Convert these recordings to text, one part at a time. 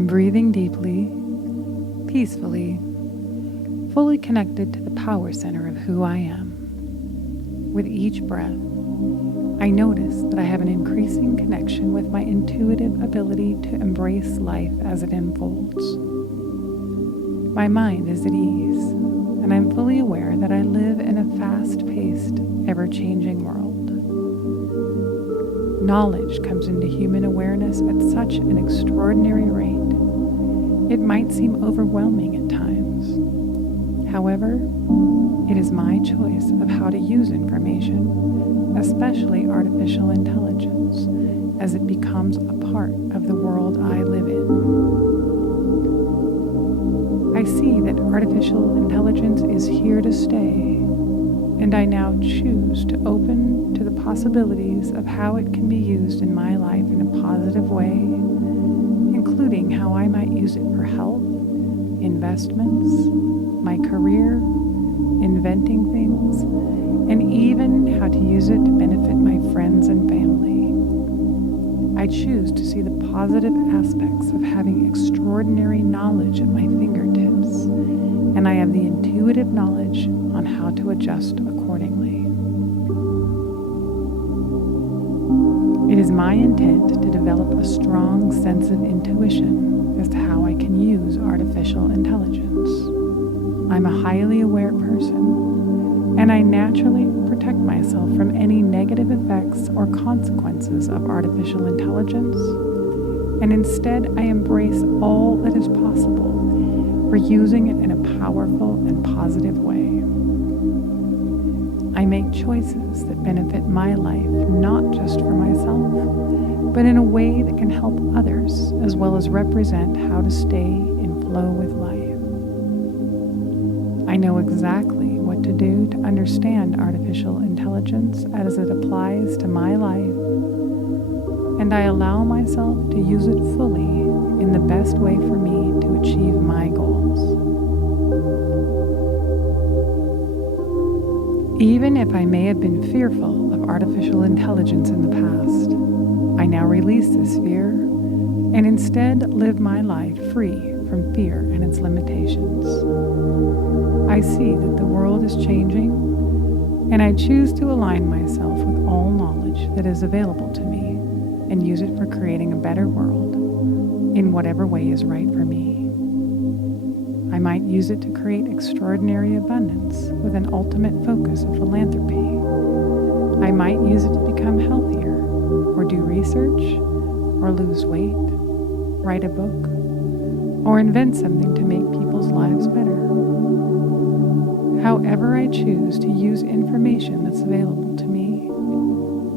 I'm breathing deeply, peacefully, fully connected to the power center of who I am. With each breath, I notice that I have an increasing connection with my intuitive ability to embrace life as it unfolds. My mind is at ease, and I'm fully aware that I live in a fast-paced, ever-changing world. Knowledge comes into human awareness at such an extraordinary rate, it might seem overwhelming at times. However, it is my choice of how to use information, especially artificial intelligence, as it becomes a part of the world I live in. I see that artificial intelligence is here to stay, and I now choose to open to the possibilities of how it can be used in my life in a positive way, including how I might use it for health, investments, my career, inventing things, and even how to use it to benefit my friends and family. I choose to see the positive aspects of having extraordinary knowledge at my fingertips, and I have the intuitive knowledge on how to adjust accordingly. It is my intent to develop a strong sense of intuition as to how I can use artificial intelligence. I'm a highly aware person, and I naturally protect myself from any negative effects or consequences of artificial intelligence, and instead I embrace all that is possible for using it in a powerful and positive way. I make choices that benefit my life not just for myself, but in a way that can help others as well as represent how to stay in flow with life. I know exactly what to do to understand artificial intelligence as it applies to my life, and I allow myself to use it fully in the best way for me to achieve my goals. Even if I may have been fearful of artificial intelligence in the past, I now release this fear and instead live my life free from fear and its limitations. I see that the world is changing, and I choose to align myself with all knowledge that is available to me and use it for creating a better world in whatever way is right for me. I might use it to create extraordinary abundance with an ultimate focus of philanthropy. I might use it to become healthier, or do research, or lose weight, write a book, or invent something to make people's lives better. However I choose to use information that's available to me,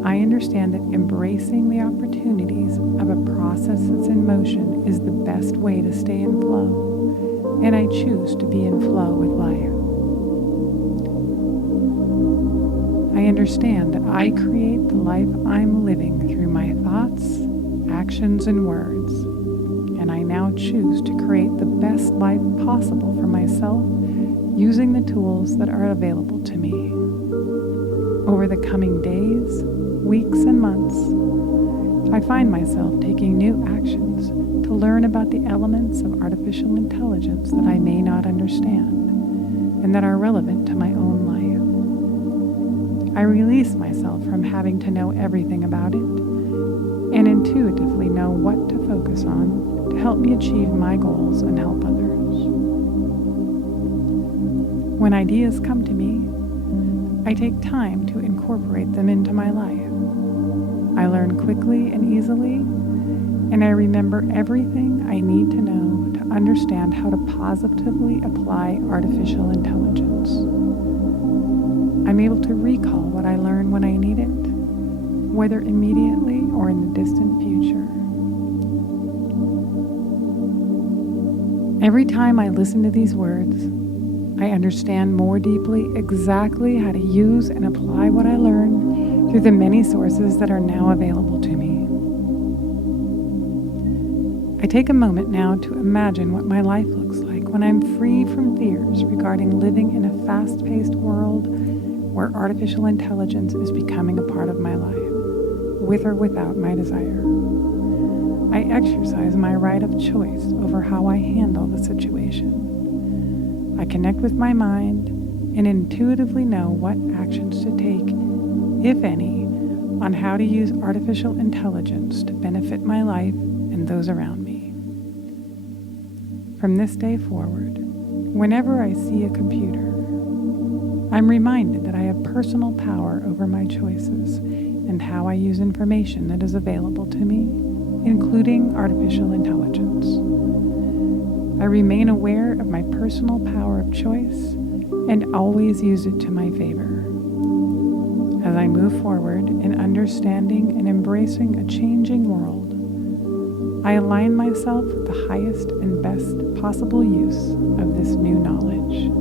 I understand that embracing the opportunities of a process that's in motion is the best way to stay in flow, and I choose to be in flow with life. I understand that I create the life I'm living through my thoughts, actions, and words, and I now choose to create the best life possible for myself using the tools that are available to me. Over the coming days, weeks, and months, I find myself taking new actions to learn about the elements of artificial intelligence that I may not understand and that are relevant to my own life. I release myself from having to know everything about it and intuitively know what to focus on to help me achieve my goals and help others. When ideas come to me, I take time to incorporate them into my life. I learn quickly and easily, and I remember everything I need to know to understand how to positively apply artificial intelligence. I'm able to recall what I learn when I need it, whether immediately or in the distant future. Every time I listen to these words, I understand more deeply exactly how to use and apply what I learn through the many sources that are now available to me. I take a moment now to imagine what my life looks like when I'm free from fears regarding living in a fast-paced world where artificial intelligence is becoming a part of my life, with or without my desire. I exercise my right of choice over how I handle the situation. I connect with my mind and intuitively know what actions to take, if any, on how to use artificial intelligence to benefit my life and those around me. From this day forward, whenever I see a computer, I'm reminded that I have personal power over my choices and how I use information that is available to me, including artificial intelligence. I remain aware of my personal power of choice and always use it to my favor. As I move forward in understanding and embracing a changing world, I align myself with the highest and best possible use of this new knowledge.